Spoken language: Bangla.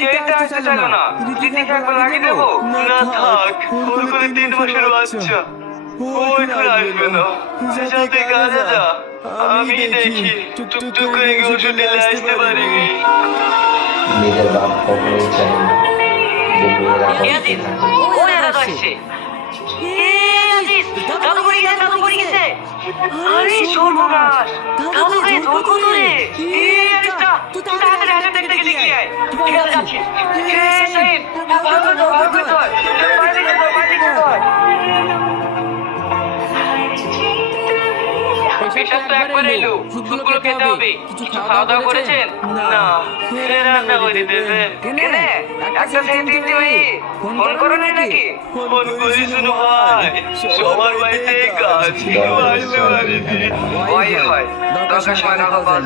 কেটা আসতে চাইলো না। রীতিকে একবার লাগিয়ে দেবো? না থাক, ওর করে 3 মাসের বাচ্চা। ও এখন আসবে না। যাতে কাজে যা। আমি দেখি টুকটুক করে গিয়ে ওষুধ ঢেলে আসতে পারিনি। নিজের বাপ কখনোই চায় না যে মেয়েরা কে কষ্টে আছিস? থাকে। ও এরা তো আসছে। দাদু পড়ে গেছে, দাদু পড়ে গেছে। আরে সর্বনাশ, দাদু ভাই ধরবো তো রে। আরিফটা, তুই তাড়াতাড়ি আগে থেকে দেখে আয়। ঠিক আছে, যাচ্ছি। শাহিন, ভাগ করে ধর, ভাগ করে ধর। বাইরে ধর, বাইরে ধর। পেশাব তো একবার এলো, সুপগুলো খেতে হবে। কিছু খাওয়া দাওয়া করেছেন? না, ফের রান্না করে দেবেন। কেনে? একটা সেন্টিমিটি ভাই, ফোন করো নাই নাকি? ফোন করি শুনো ভাই, সবার বাড়িতে কাজ কেউ আসতে পারিনি। ভয় হয়, দরকার সময় রাখো।